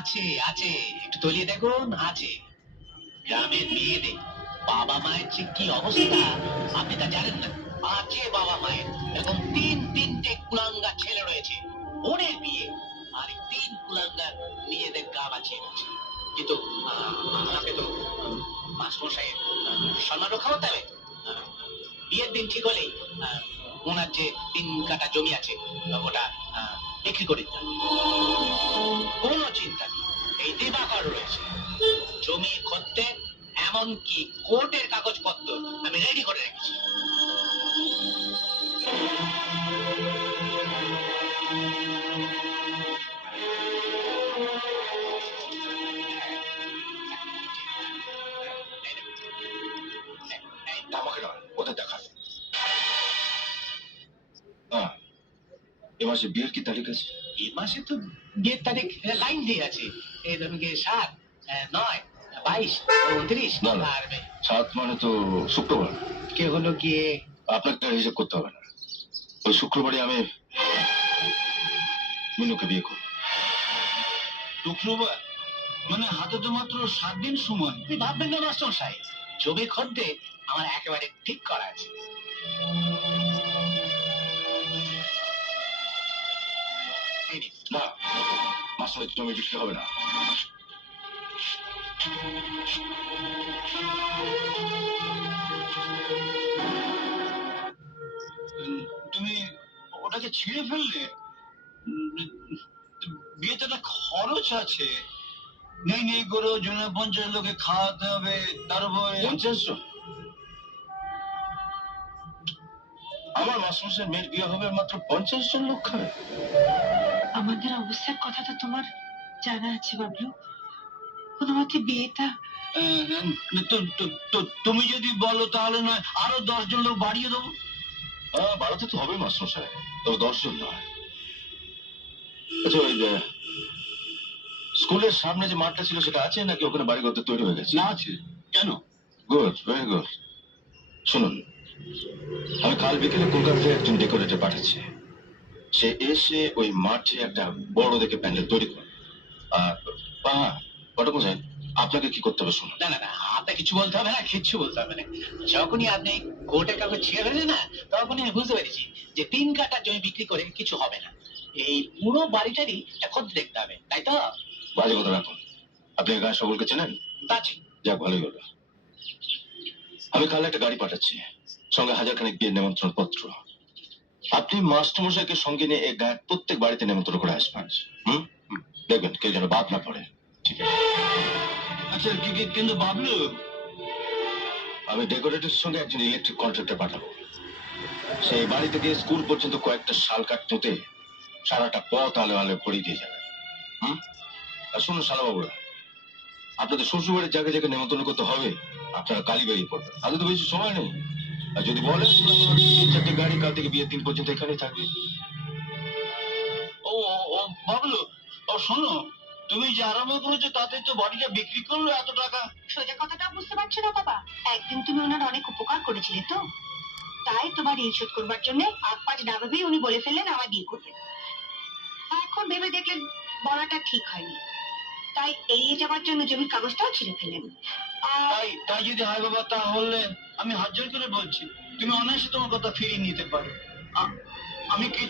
আছে আছে, একটু তলিয়ে দেখুন, আছে। গ্রামের মেয়েদের বাবা মায়ের যে কি অবস্থা আপনি তা জানেন না। আছে বাবা মায়ের এরকম তিনটে কুলাঙ্গার ছেলে রয়েছে, বোনের বিয়ে, আর এই তিন কুলাঙ্গার নিজেদের গা বাঁচিয়ে রয়েছে। কিন্তু আমাকে তো মাস্টারমশাইয়ের সম্মান রক্ষা করতে হবে। আহ, বিয়ের দিন ঠিক হলেই ওনার যে 3 কাঠা জমি আছে ওটা বিক্রি করে দিতাম। কোনো চিন্তা নেই, এই দিবাকর রয়েছে, জমি খদ্দে এমনকি কোর্টের কাগজপত্র আমি রেডি করে রেখেছি। আমাকে নয়, ওদের দেখান। এ মাসে বিয়ের কি তারিখ আছে? এই মাসে তো বিয়ের তারিখ লাইন দিয়ে আছে, এই ধরুন 7, 9, 22, 29 না না, আর 7 মানে তো শুক্রবার। কে হলো গিয়ে আপনাকে আর হিসেব করতে হবে না, ওই শুক্রবারই আমি মিনুকে বিয়ে করব। শুক্রবার মানে হাতে তো মাত্র 7 দিন সময়। আপনি ভাববেন না মাস্টার সাহেব, জমি খদ্দে আমার একেবারে ঠিক করা আছে। এই নিন। না, মাসের জমি বিক্রি হবে না। তুমি ওটাকে ছিঁড়ে ফেললে। বিয়েতে একটা খরচ আছে। নেই নেই করে 50 লোকে খাওয়াতে হবে, তার উপরে 50 জন? আমার মাসের মেয়ের বিয়ে হবে মাত্র 50 জন লোক খাবে? আমাদের অবস্থার কথা তো তোমার জানা আছে বাবলু। কোনো মতে বিয়েটা তুমি যদি বলো তাহলে নয় আরো 10 জন লোক বাড়িয়ে দেবো। হ্যাঁ, বাড়াতে তো হবে মাস্টার সাহেব, তবে 10 জন নয়। আচ্ছা, ওই স্কুলের সামনে যে মাঠটা ছিল সেটা আছে নাকি ওখানে বাড়িঘর তৈরি হয়ে গেছে? না, আছে। কেন? Good, very good. শুনুন, আমি কাল বিকেলে কলকাতা থেকে একজন ডেকোরেটর পাঠাচ্ছি। সে এসে ওই মাঠে একটা বড় দেখে প্যান্ডেল তৈরি করে। আর ওটা বোঝেন আপনাকে কি করতে হবে শুনুন। না না না, আপনাকে কিছু বলতে হবে না, কিচ্ছু বলতে হবে না। যখনই আপনি কোর্টের কাগজ ছিঁড়ে ফেলেন না, তখনই আমি বুঝতে পেরেছি যে 3 কাঠা জমি বিক্রি করে কিছু হবে না। এই পুরো বাড়িটারই এখন দেখতে হবে, তাই তো? বাজে কথা রাখুন, আপনি গায়ে সকলকে চেনেন? তা ঠিক। যাক, ভালোই হলো। আমি কাল একটা গাড়ি পাঠাচ্ছি, সঙ্গে 1000 খানেক বিয়ের নেমন্ত্রণ পত্র। আপনি মাস্টারমশাইকে সঙ্গে নিয়ে এই গায়ের প্রত্যেক বাড়িতে নেমন্ত্রণ করে আসবেন। দেখবেন কেউ যেন বাদ না পড়ে। ঠিক আছে? আচ্ছা, কিন্তু বাবলু, আমি ডেকোরেটরের সঙ্গে একজন ইলেকট্রিক কন্ট্রাক্টর পাঠাবো। সেই বাড়ি থেকে স্কুল পর্যন্ত কয়েকটা শাল কাঠ পুঁতে সারাটা পথ আলো আলো ভরিয়ে দিয়ে যাবে। আর শুনুন শালাবাবুরা, আপনাদের শ্বশুরবাড়ির জায়গায় জায়গায় নেমন্ত্রণ করতে হবে, আপনারা কালই বেরিয়ে পড়বেন, আগে তো বেশি সময় নেই। আর যদি বলেন 3-4টে গাড়ি কাল থেকে বিয়ের দিন পর্যন্ত এখানেই থাকবে। ও ও বাবলু, ও শোনো, তুমি যে আরম্ভ করেছো তাতে তো বাড়িটা বিক্রি করলো এত টাকা। সোজা কথাটা বুঝতে পারছো না বাবা? একদিন তুমি ওনার অনেক উপকার করেছিলে তো, তাই তোমার ঋণ শোধ করবার জন্য 8-5 ডাবাবেই উনি বলে ফেললেন আমায় বিয়ে করবেন। এখন ভেবে দেখলেন বলাটা ঠিক হয়নি, তাই এড়িয়ে যাবার জন্য জমির কাগজটাও ছিঁড়ে ফেললেন। তাই তাই যদি হয় বাবা, তাহলে আমি হাত জোর করে বলছি তুমি অনায়াসে তোমার কথা ফিরিয়ে নিতে পারো। আমি কি